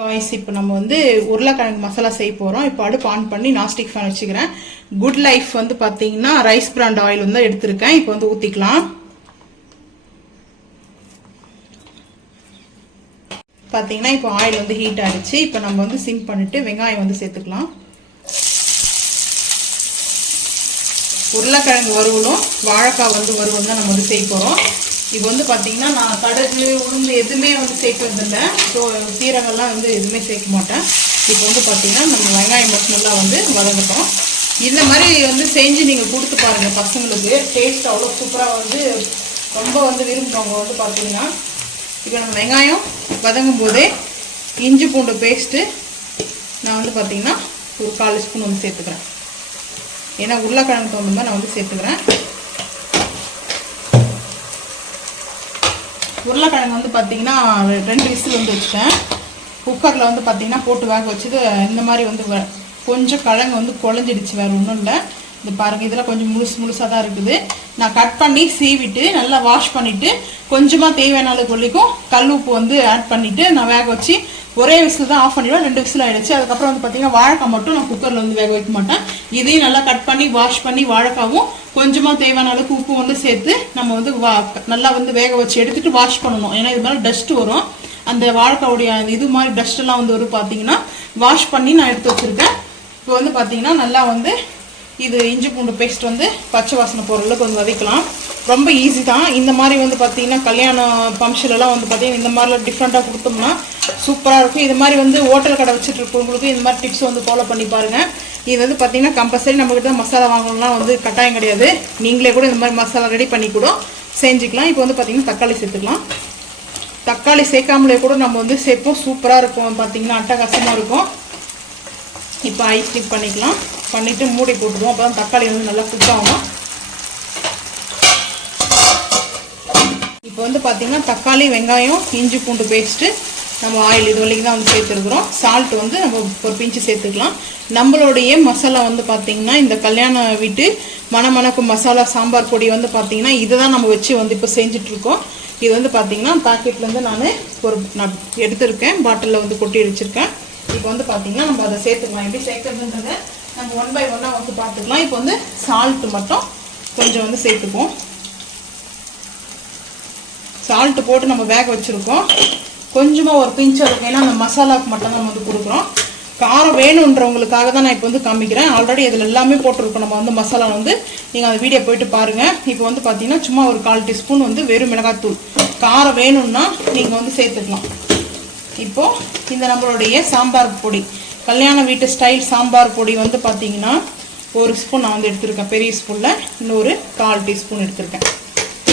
Guys இப்போ நம்ம வந்து உருளைக்கிழங்கு மசாலா செய்ய போறோம். இப்போ அடுப்பு ஆன் பண்ணி நான்ஸ்டிக் ஃபேன் வச்சுக்கிறேன். குட் லைஃப் வந்து பாத்தீங்கன்னா ரைஸ் பிராண்ட் ஆயில் வந்து எடுத்துர்க்கேன். இப்போ வந்து ஊத்திக்கலாம். பாத்தீங்கன்னா இப்போ ஆயில் வந்து ஹீட் ஆயிடுச்சு. இப்போ நம்ம வந்து சிம் பண்ணிட்டு வெங்காயம் வந்து சேர்த்துக்கலாம். உருளைக்கிழங்கு வறுவலும் வாழைக்காய் வந்து வறுவலும் தான் நம்ம வந்து செய்ய போறோம். இப்போ வந்து பாத்தீங்கன்னா நான் கடுகு உளுந்து எதுவுமே வந்து சேர்க்கறது இல்லை. ஸோ சீரகம்லாம் வந்து எதுவுமே சேர்க்க மாட்டேன். இப்போ வந்து பாத்தீங்கன்னா நம்ம வெங்காயம் மட்டும் நல்லா வந்து வதங்கட்டும். இந்த மாதிரி வந்து செஞ்சு நீங்கள் கொடுத்து பாருங்க பசங்களுக்கு. டேஸ்ட் அவ்வளோ சூப்பராக வந்து ரொம்ப வந்து விரும்புகிறவங்க வந்து பார்த்தீங்கன்னா இப்போ நம்ம வெங்காயம் வதங்கும் போதே இஞ்சி பூண்டு பேஸ்ட்டு நான் வந்து பார்த்தீங்கன்னா ஒரு 4 ஸ்பூன் வந்து சேர்த்துக்கிறேன். ஏன்னா உருளைக்கிழங்கு தகுந்த மாதிரி நான் வந்து சேர்த்துக்கிறேன். உருளைக்கிழங்கு வந்து பார்த்தீங்கன்னா 2 விசில் வந்து வச்சுட்டேன். குக்கரில் வந்து பார்த்தீங்கன்னா போட்டு வேக வச்சுது. இந்த மாதிரி வந்து கொஞ்சம் கிழங்கு வந்து குழஞ்சிடுச்சு, வேறு ஒன்றும் இல்லை. இது பாருங்கள், இதில் கொஞ்சம் முழுசாக தான் இருக்குது. நான் கட் பண்ணி சீவிட்டு நல்லா வாஷ் பண்ணிவிட்டு கொஞ்சமாக தேவையான அளவுக்கு கொல்லிக்கும் கல் உப்பு வந்து ஆட் பண்ணிவிட்டு நான் வேக வச்சு ஒரே விசில் தான் ஆஃப் பண்ணிவிடுவேன். 2 விசில் ஆகிடுச்சு. அதுக்கப்புறம் வந்து பார்த்தீங்கன்னா வாழைக்காய் மட்டும் நான் குக்கரில் வந்து வேக வைக்க மாட்டேன். இதையும் நல்லா கட் பண்ணி வாஷ் பண்ணி வாழைக்காவும் கொஞ்சமாக தேவையான அளவுக்கு உப்பு வந்து சேர்த்து நம்ம வந்து நல்லா வந்து வேக வச்சு எடுத்துகிட்டு வாஷ் பண்ணணும். ஏன்னா இது மாதிரி டஸ்ட் வரும். அந்த வாழைக்காவுடைய இது மாதிரி டஸ்ட்டெல்லாம் வந்து வரும். பார்த்தீங்கன்னா வாஷ் பண்ணி நான் எடுத்து வச்சுருக்கேன். இப்போ வந்து பார்த்தீங்கன்னா நல்லா வந்து இது இஞ்சி பூண்டு பேஸ்ட் வந்து பச்சை வாசனை போகிற கொஞ்சம் வதக்கலாம். ரொம்ப ஈஸி தான். இந்த மாதிரி வந்து பார்த்தீங்கன்னா கல்யாண ஃபங்க்ஷன்லாம் வந்து பார்த்தீங்கன்னா இந்த மாதிரிலாம் டிஃப்ரெண்ட்டாக கொடுத்தோம்னா சூப்பராக இருக்கும். இது மாதிரி வந்து ஹோட்டல் கடை வச்சுட்டு இருக்கவங்களுக்கு இந்த மாதிரி டிப்ஸ் வந்து ஃபாலோ பண்ணி பாருங்கள். இது வந்து பார்த்தீங்கன்னா கம்பல்சரி நம்மக்கிட்ட மசாலா வாங்கணும்லாம் வந்து கட்டாயம் கிடையாது. நீங்களே கூட இந்த மாதிரி மசாலா ரெடி பண்ணி கூட செஞ்சுக்கலாம். இப்போ வந்து பார்த்தீங்கன்னா தக்காளி சேர்த்துக்கலாம். தக்காளி சேர்க்காமலே கூட நம்ம வந்து சேர்ப்போம். சூப்பராக இருக்கும். பார்த்தீங்கன்னா அட்டகாசமாக இருக்கும். இப்போ ஐஸ் ஸ்டிக் பண்ணிக்கலாம். பண்ணிவிட்டு மூடி போட்டுருவோம். அப்போ தான் தக்காளி வந்து நல்லா குக் ஆகும். இப்போ வந்து பார்த்திங்கன்னா தக்காளி வெங்காயம் இஞ்சி பூண்டு பேஸ்ட்டு நம்ம ஆயில் இது வரைக்கும் தான் வந்து சேர்த்துருக்குறோம். சால்ட் வந்து நம்ம ஒரு பிஞ்சு சேர்த்துக்கலாம். நம்மளுடைய மசாலா வந்து பார்த்திங்கன்னா இந்த கல்யாண வீட்டு மணமணக்கும் மசாலா சாம்பார் பொடி வந்து பார்த்திங்கன்னா இதை தான் நம்ம வச்சு வந்து இப்போ செஞ்சிட்ருக்கோம். இது வந்து பார்த்திங்கன்னா பாக்கெட்லேருந்து நான் எடுத்திருக்கேன். பாட்டிலில் வந்து கொட்டி வச்சுருக்கேன். இப்போ வந்து பார்த்திங்கன்னா நம்ம அதை சேர்த்துக்கலாம். எப்படி சேர்க்குறதுன்றதை நம்ம 1 by 1 வந்து பார்த்துக்கலாம். இப்போ வந்து சால்ட்டு மட்டும் கொஞ்சம் வந்து சேர்த்துப்போம். சால்ட்டு போட்டு நம்ம வேக வச்சுருக்கோம். கொஞ்சமாக ஒரு பிஞ்சு இருக்கும். ஏன்னா அந்த மசாலாவுக்கு மட்டும் நம்ம வந்து கொடுக்குறோம். காரம் வேணுன்றவங்களுக்காக தான் நான் இப்போ வந்து காமிக்கிறேன். ஆல்ரெடி இதில் எல்லாமே போட்டிருக்கோம். நம்ம வந்து மசாலா வந்து நீங்கள் அந்த வீடியோ போயிட்டு பாருங்கள். இப்போ வந்து பார்த்தீங்கன்னா சும்மா ஒரு 1/4 டீஸ்பூன் வந்து வெறும் மிளகாத்தூள். காரம் வேணும்னா நீங்கள் வந்து சேர்த்துக்கலாம். இப்போது இந்த நம்மளுடைய சாம்பார் பொடி, கல்யாண வீட்டு ஸ்டைல் சாம்பார் பொடி வந்து பார்த்தீங்கன்னா 1 ஸ்பூன் நான் வந்து எடுத்துருக்கேன். பெரிய ஸ்பூனில் இன்னொரு 1/4 டீஸ்பூன் எடுத்துருக்கேன்.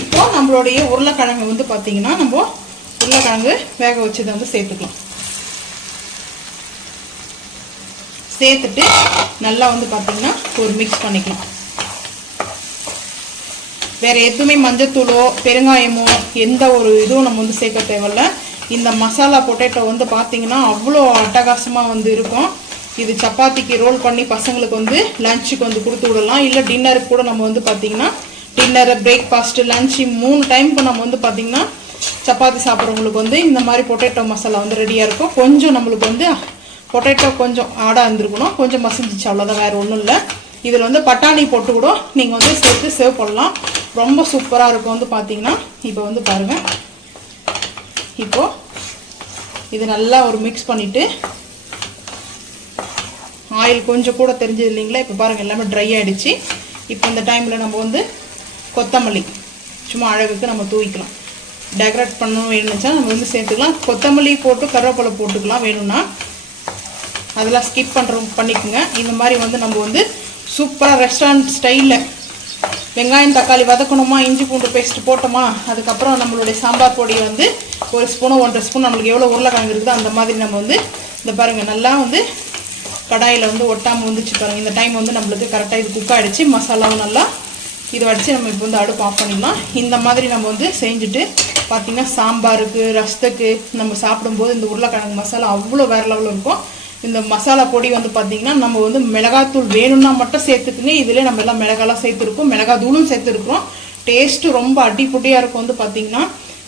இப்போது நம்மளுடைய உருளைக்கிழங்கு வந்து பார்த்தீங்கன்னா நம்ம உருளைக்கிழங்கு வேக வச்சதை வந்து சேர்த்துக்கலாம். சேர்த்துட்டு நல்லா வந்து பார்த்தீங்கன்னா ஒரு மிக்ஸ் பண்ணிக்கலாம். வேறு எதுவுமே மஞ்சத்தூளோ பெருங்காயமோ எந்த ஒரு இதுவும் நம்ம வந்து சேர்க்க தேவையில்ல. இந்த மசாலா பொட்டேட்டோ வந்து பார்த்தீங்கன்னா அவ்வளோ அட்டகாசமாக வந்து இருக்கும். இது சப்பாத்திக்கு ரோல் பண்ணி பசங்களுக்கு வந்து லஞ்சுக்கு வந்து கொடுத்து விடலாம். இல்லை டின்னருக்கு கூட நம்ம வந்து பார்த்தீங்கன்னா டின்னரு பிரேக்ஃபாஸ்ட்டு லஞ்சு 3 டைமுக்கு நம்ம வந்து பார்த்தீங்கன்னா சப்பாத்தி சாப்பிட்றவங்களுக்கு வந்து இந்த மாதிரி பொட்டேட்டோ மசாலா வந்து ரெடியாக இருக்கும். கொஞ்சம் நம்மளுக்கு வந்து பொட்டேட்டோ கொஞ்சம் ஆடாக இருந்துருக்கணும். கொஞ்சம் மசிஞ்சிச்சு, அவ்வளோதான், வேறு ஒன்றும் இல்லை. இதில் வந்து பட்டாணி போட்டு கூட நீங்கள் வந்து சேர்த்து சேவ் பண்ணலாம். ரொம்ப சூப்பராக இருக்கும் வந்து பார்த்தீங்கன்னா. இப்போ வந்து பாருங்கள், இப்போது இது நல்லா ஒரு மிக்ஸ் பண்ணிவிட்டு ஆயில் கொஞ்சம் கூட தெரிஞ்சது இல்லைங்களா. இப்போ பாருங்கள் எல்லாமே ட்ரை ஆகிடுச்சு. இப்போ இந்த டைமில் நம்ம வந்து கொத்தமல்லி சும்மா அழகுக்கு நம்ம தூவிக்கலாம். டெக்கரேட் பண்ணணும் வேணும்னுச்சா நம்ம வந்து சேர்த்துக்கலாம். கொத்தமல்லி போட்டு கருவேப்பிலை போட்டுக்கலாம் வேணும்னா. அதெல்லாம் ஸ்கிப் பண்ணிக்கோங்க. இந்த மாதிரி வந்து நம்ம வந்து சூப்பராக ரெஸ்டாரண்ட் ஸ்டைலில் வெங்காயம் தக்காளி வதக்கணுமா, இஞ்சி பூண்டு பேஸ்ட் போட்டோமா, அதுக்கப்புறம் நம்மளுடைய சாம்பார் பொடியை வந்து 1 ஸ்பூனோ 1.5 ஸ்பூன் நம்மளுக்கு எவ்வளோ உருளைக்கிழங்கு இருக்குதோ அந்த மாதிரி நம்ம வந்து இந்த பாருங்கள் நல்லா வந்து கடாயில் வந்து ஒட்டாமல் வந்துச்சு பாருங்கள். இந்த டைம் வந்து நம்மளுக்கு கரெக்டாக இது குக் ஆகிடுச்சு. மசாலாவும் நல்லா இதை வச்சு நம்ம இப்போ வந்து அடுப்பு ஆஃப் பண்ணிடலாம். இந்த மாதிரி நம்ம வந்து செஞ்சுட்டு பார்த்திங்கன்னா சாம்பாருக்கு ரசத்துக்கு நம்ம சாப்பிடும்போது இந்த உருளைக்கிழங்கு மசாலா அவ்வளோ வேறு லெவலில் இருக்கும். இந்த மசாலா பொடி வந்து பார்த்திங்கன்னா நம்ம வந்து மிளகாத்தூள் வேணும்னா மட்டும் சேர்த்துக்குங்க. இதில் நம்ம எல்லாம் மிளகாலாம் சேர்த்துருக்கோம், மிளகாத்தூளும் சேர்த்துருக்குறோம். டேஸ்ட்டு ரொம்ப அடிப்பொடியாக இருக்கும் வந்து பார்த்திங்கன்னா.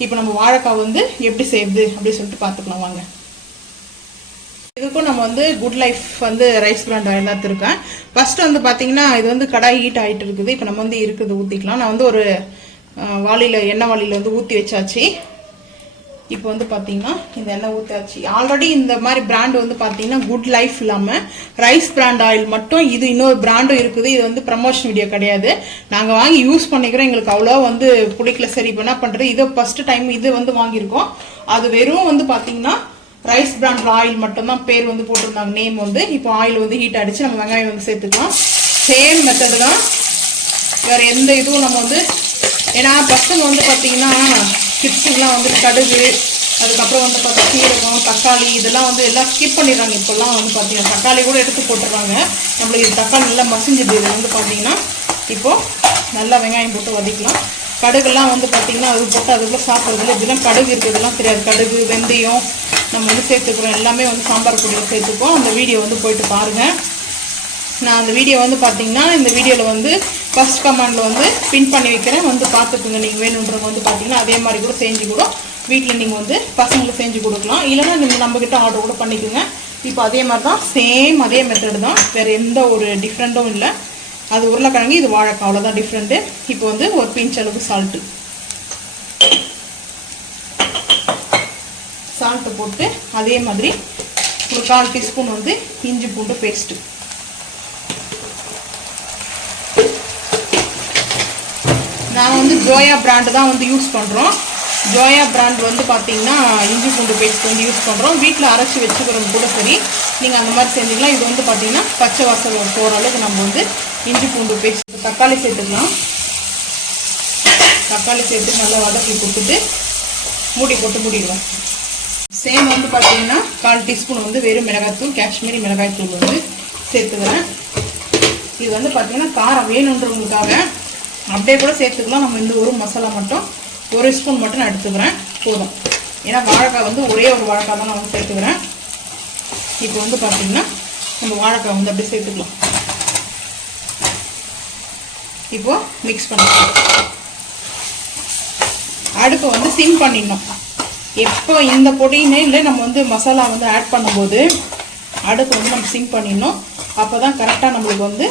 இப்போ நம்ம வாழைக்காய் வந்து எப்படி செய்யுது அப்படின்னு சொல்லிட்டு பார்த்துக்கலாம் வாங்க. இதுக்கும் நம்ம வந்து குட் லைஃப் வந்து ரைஸ் பிராண்ட் ஆயில் தான் இருக்கேன். ஃபர்ஸ்ட் வந்து பார்த்தீங்கன்னா இது வந்து கடாய் ஹீட் ஆகிட்டு இருக்குது. இப்போ நம்ம வந்து இருக்குது ஊற்றிக்கலாம். நான் வந்து ஒரு எண்ணெய் வாளியில் வந்து ஊற்றி வச்சாச்சு. இப்போ வந்து பார்த்தீங்கன்னா இந்த எண்ணெய் ஊற்றாச்சு. ஆல்ரெடி இந்த மாதிரி பிராண்ட் வந்து பார்த்தீங்கன்னா குட் லைஃப் இல்லாமல் ரைஸ் பிராண்ட் ஆயில் மட்டும் இது இன்னொரு பிராண்டும் இருக்குது. இது வந்து ப்ரமோஷன் வீடியோ கிடையாது. நாங்கள் வாங்கி யூஸ் பண்ணிக்கிறோம். எங்களுக்கு அவ்வளோ வந்து பிடிக்கல. சரி இப்போ என்ன பண்ணுறது, இதை ஃபர்ஸ்ட் டைம் இது வந்து வாங்கியிருக்கோம். அது வெறும் வந்து பார்த்தீங்கன்னா ரைஸ் பிராண்ட் ஆயில் மட்டும்தான் பேர் வந்து போட்டிருந்தாங்க, நேம் வந்து. இப்போ ஆயில் வந்து ஹீட் அடிச்சு நம்ம வெங்காயம் வந்து சேர்த்துக்கலாம். சேம் மெத்தடு தான், வேற எந்த இதுவும் நம்ம வந்து, ஏன்னா பசங்க வந்து பார்த்தீங்கன்னா கிட்ஸுக்கெலாம் வந்து கடுகு, அதுக்கப்புறம் வந்து பார்த்தா சீரகம், தக்காளி இதெல்லாம் வந்து எல்லாம் ஸ்கிப் பண்ணிடுறாங்க. இப்போல்லாம் வந்து பார்த்தீங்கன்னா தக்காளி கூட எடுத்து போட்டுடுறாங்க. நம்மளுக்கு இது தக்காளி நல்லா மசிஞ்சுது. இது வந்து பார்த்தீங்கன்னா இப்போது நல்லா வெங்காயம் போட்டு வதக்கலாம். கடுகுலாம் வந்து பார்த்தீங்கன்னா அது போட்டு அதுக்குள்ளே சாப்பிட்றதுல இதெல்லாம் கடுகு இருக்கிறதுலாம் தெரியாது. கடுகு, வெந்தயம் நம்ம வந்து சேர்த்துக்கிறோம். எல்லாமே வந்து சாம்பார் பொடியில் சேர்த்துப்போம். அந்த வீடியோ வந்து போயிட்டு பாருங்கள். நான் அந்த வீடியோ வந்து பார்த்தீங்கன்னா இந்த வீடியோவில் வந்து ஃபர்ஸ்ட் கமெண்டில் வந்து பின் பண்ணி வைக்கிறேன், வந்து பார்த்துக்குங்க. நீங்கள் வேணுன்றவங்க வந்து பார்த்தீங்கன்னா அதே மாதிரி கூட செஞ்சு கூட வீட்டில் நீங்கள் வந்து பசங்களுக்கு செஞ்சு கொடுக்கலாம். இல்லைன்னா நீங்கள் நம்மக்கிட்ட ஆர்டர் கூட பண்ணிக்கோங்க. இப்போ அதே மாதிரி தான், சேம் அதே மெத்தடு தான், வேறு எந்த ஒரு டிஃப்ரெண்ட்டும் இல்லை. அது உருளைக்கிழங்கு, இது வாழைக்காய், அவ்வளோதான் டிஃப்ரெண்ட்டு. இப்போ வந்து ஒரு பிஞ்ச் அளவுக்கு சால்ட்டு போட்டு அதே மாதிரி ஒரு 1/4 டீஸ்பூன் வந்து இஞ்சி பூண்டு பேஸ்ட்டு. நாங்கள் வந்து ஜோயா பிராண்டு தான் வந்து யூஸ் பண்ணுறோம். ஜோயா பிராண்ட் வந்து பார்த்தீங்கன்னா இஞ்சி பூண்டு பேஸ்ட் வந்து யூஸ் பண்ணுறோம். வீட்டில் அரைச்சி வச்சுக்கிறவங்க கூட சரி, நீங்கள் அந்த மாதிரி செஞ்சுக்கலாம். இது வந்து பார்த்தீங்கன்னா பச்சை வாசல் போகிற அளவுக்கு நம்ம வந்து இஞ்சி பூண்டு பேஸ்ட். தக்காளி சேர்த்துக்கலாம். தக்காளி சேர்த்து நல்லா வதக்கி கொடுத்துட்டு மூடி போட்டு மூடிடுவோம். சேம் வந்து பார்த்தீங்கன்னா 1/4 டீஸ்பூன் வந்து வெறும் மிளகாய்த்தூள், காஷ்மீரி மிளகாய்த்தூள் வந்து சேர்த்துக்கிறேன். இது வந்து பார்த்தீங்கன்னா காரம் வேணுன்றவங்களுக்காக அப்படியே கூட சேர்த்துக்கலாம். நம்ம இந்த ஒரு மசாலா மட்டும் 1 ஸ்பூன் மட்டும் நான் எடுத்துக்கிறேன், போதும். ஏன்னா வாழைக்காய் வந்து ஒரே ஒரு வாழைக்காய் தான் நான் வந்து சேர்த்துக்கிறேன். இப்போ வந்து பார்த்தீங்கன்னா நம்ம வாழைக்காய் வந்து அப்படியே சேர்த்துக்கலாம். இப்போ மிக்ஸ் பண்ணிக்கலாம். அடுப்பை வந்து சிம் பண்ணிடணும். எப்போ இந்த பொடியினே இல்லை நம்ம வந்து மசாலா வந்து ஆட் பண்ணும்போது அடுப்பு வந்து நம்ம சிம் பண்ணிடணும். அப்போ தான் கரெக்டாக நம்மளுக்கு வந்து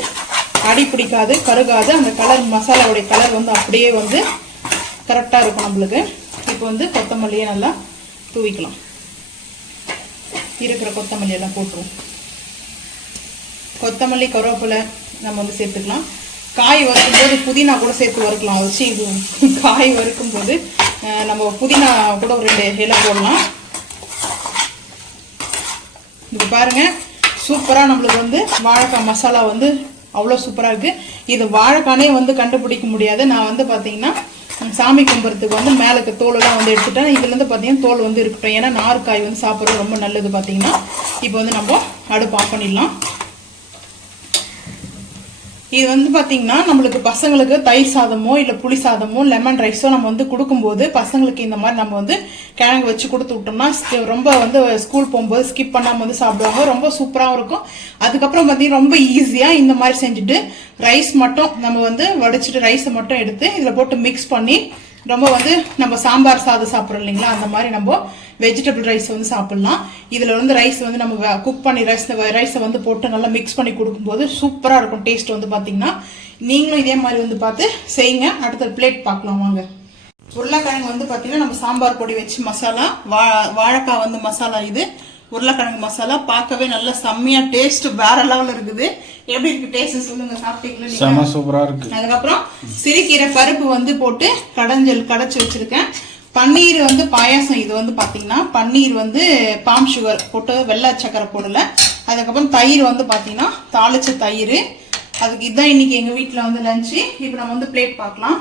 அடி பிடிக்காது, கருகாது. அந்த கலர், மசாலாவுடைய கலர் வந்து அப்படியே வந்து கரெக்டாக இருக்கும் நம்மளுக்கு. இப்போ வந்து கொத்தமல்லியை நல்லா தூவிக்கலாம். இருக்கிற கொத்தமல்லியெல்லாம் போட்டுருவோம். கொத்தமல்லி, கருவேப்பிலை நம்ம வந்து சேர்த்துக்கலாம். காய் வறுக்கும்போது புதினா கூட சேர்த்து வறுக்கலாம். வச்சு இது காய் வறுக்கும்போது நம்ம புதினா கூட ஒரு 2 இலை போடலாம். இது பாருங்கள், சூப்பராக நம்மளுக்கு வந்து வாழைக்காய் மசாலா வந்து அவ்வளோ சூப்பராக இருக்குது. இது வாழைக்கானே வந்து கண்டுபிடிக்க முடியாது. நான் வந்து பார்த்தீங்கன்னா சாமி கும்புறதுக்கு வந்து மேலுக்கு தோலெல்லாம் வந்து எடுத்துட்டேன். இதுலேருந்து பார்த்தீங்கன்னா தோல் வந்து இருக்கட்டும். ஏன்னா நார்காய் வந்து சாப்பிட்றது ரொம்ப நல்லது பார்த்தீங்கன்னா. இப்போ வந்து நம்ம அடுப்பு ஆஃப் பண்ணிடலாம். இது வந்து பார்த்தீங்கன்னா நம்மளுக்கு பசங்களுக்கு தயிர் சாதமோ இல்லை புளி சாதமோ லெமன் ரைஸோ நம்ம வந்து கொடுக்கும்போது பசங்களுக்கு இந்த மாதிரி நம்ம வந்து கிழங்கு வச்சு கொடுத்து விட்டோம்னா ரொம்ப வந்து ஸ்கூல் போகும்போது ஸ்கிப் பண்ணாமல் வந்து சாப்பிடுவாங்க. ரொம்ப சூப்பராகவும் இருக்கும். அதுக்கப்புறம் பார்த்தீங்கன்னா ரொம்ப ஈஸியாக இந்த மாதிரி செஞ்சுட்டு ரைஸ் மட்டும் நம்ம வந்து வடிச்சிட்டு ரைஸை மட்டும் எடுத்து இதில் போட்டு மிக்ஸ் பண்ணி ரொம்ப வந்து நம்ம சாம்பார் சாதம் சாப்பிட்றோம் இல்லைங்களா, அந்த மாதிரி நம்ம வெஜிடபிள் ரைஸ் வந்து சாப்பிட்லாம். இதில் வந்து ரைஸ் வந்து நம்ம குக் பண்ணி ரைஸை வந்து போட்டு நல்லா மிக்ஸ் பண்ணி கொடுக்கும்போது சூப்பராக இருக்கும். டேஸ்ட் வந்து பார்த்தீங்கன்னா நீங்களும் இதே மாதிரி வந்து பார்த்து செய்யுங்க. அடுத்த பிளேட் பார்க்கலாம் வாங்க. உருளைக்கிழங்கு வந்து பார்த்தீங்கன்னா நம்ம சாம்பார் பொடி வச்சு மசாலா, வாழைக்காய் வந்து மசாலா, இது உருளைக்கிழங்கு மசாலா பார்க்கவே நல்லா செம்மையா டேஸ்ட் வேற லெவலில் இருக்குது. எப்படி இருக்கு டேஸ்ட் சொல்லுங்க, சாப்பிட்டீங்களா? சூப்பரா இருக்கு. அதுக்கப்புறம் சிறுகீரை பருப்பு வந்து போட்டு கடைச்சி வச்சிருக்கேன். பன்னீர் வந்து பாயாசம். இது வந்து பாத்தீங்கன்னா பன்னீர் வந்து பாம் சுகர் போட்டு வெள்ளை சக்கரை போடல. அதுக்கப்புறம் தயிர் வந்து பாத்தீங்கன்னா தாளிச்ச தயிர். அதுக்கு இதுதான் இன்னைக்கு எங்க வீட்டுல வந்து லஞ்சு. இப்போ நம்ம வந்து பிளேட் பார்க்கலாம்.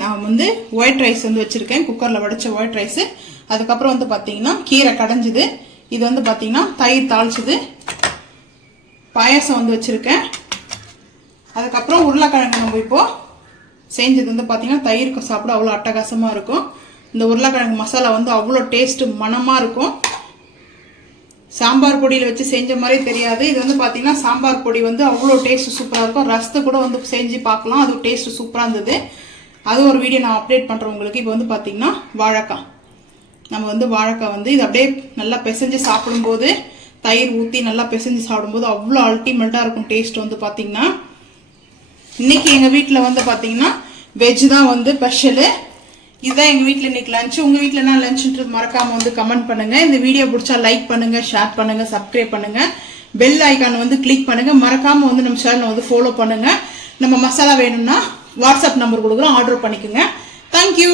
நான் வந்து ஒயிட் ரைஸ் வந்து வச்சிருக்கேன், குக்கர்ல வடிச்ச ஒயிட் ரைஸ். அதுக்கப்புறம் வந்து பாத்தீங்கன்னா கீரை கடைஞ்சது. இது வந்து பாத்தீங்கன்னா தயிர் தாளிச்சது. பாயாசம் வந்து வச்சிருக்கேன். அதுக்கப்புறம் உருளைக்கிழங்கு நம்ம இப்போ செஞ்சது வந்து பாத்தீங்கன்னா தயிருக்கு சாப்பிட அவ்வளோ அட்டகாசமா இருக்கும். இந்த உருளைக்கிழங்கு மசாலா வந்து அவ்வளோ டேஸ்ட் மனமா இருக்கும். சாம்பார் பொடியில் வச்சு செஞ்ச மாதிரி தெரியாது. இது வந்து பாத்தீங்கன்னா சாம்பார் பொடி வந்து அவ்வளோ டேஸ்ட் சூப்பராக இருக்கும். ரசத்தை கூட வந்து செஞ்சு பார்க்கலாம், அது டேஸ்ட் சூப்பராக இருந்தது. அது ஒரு வீடியோ நான் அப்டேட் பண்றேன் உங்களுக்கு. இப்போ வந்து பாத்தீங்கன்னா வாழைக்காய் நம்ம வந்து வாழைக்காய் வந்து இது அப்படியே நல்லா பிசைஞ்சு சாப்பிடும்போது தயிர் ஊற்றி நல்லா பிசைஞ்சு சாப்பிடும்போது அவ்வளோ அல்டிமேட்டாக இருக்கும் டேஸ்ட் வந்து பார்த்தீங்கன்னா. இன்னைக்கு எங்கள் வீட்டில் வந்து பார்த்தீங்கன்னா வெஜ் தான் வந்து ஸ்பெஷலு. இதுதான் எங்கள் வீட்டில் இன்னைக்கு லஞ்ச். உங்கள் வீட்டில் என்ன லஞ்சுன்றது மறக்காமல் வந்து கமெண்ட் பண்ணுங்கள். இந்த வீடியோ பிடிச்சா லைக் பண்ணுங்கள், ஷேர் பண்ணுங்கள், சப்ஸ்கிரைப் பண்ணுங்கள், பெல் ஐக்கான் வந்து கிளிக் பண்ணுங்கள். மறக்காமல் வந்து நம்ம சேனலை வந்து ஃபாலோ பண்ணுங்கள். நம்ம மசாலா வேணும்னா வாட்ஸ்அப் நம்பர் கொடுக்குறோம், ஆர்டர் பண்ணிக்கோங்க. தேங்க்யூ.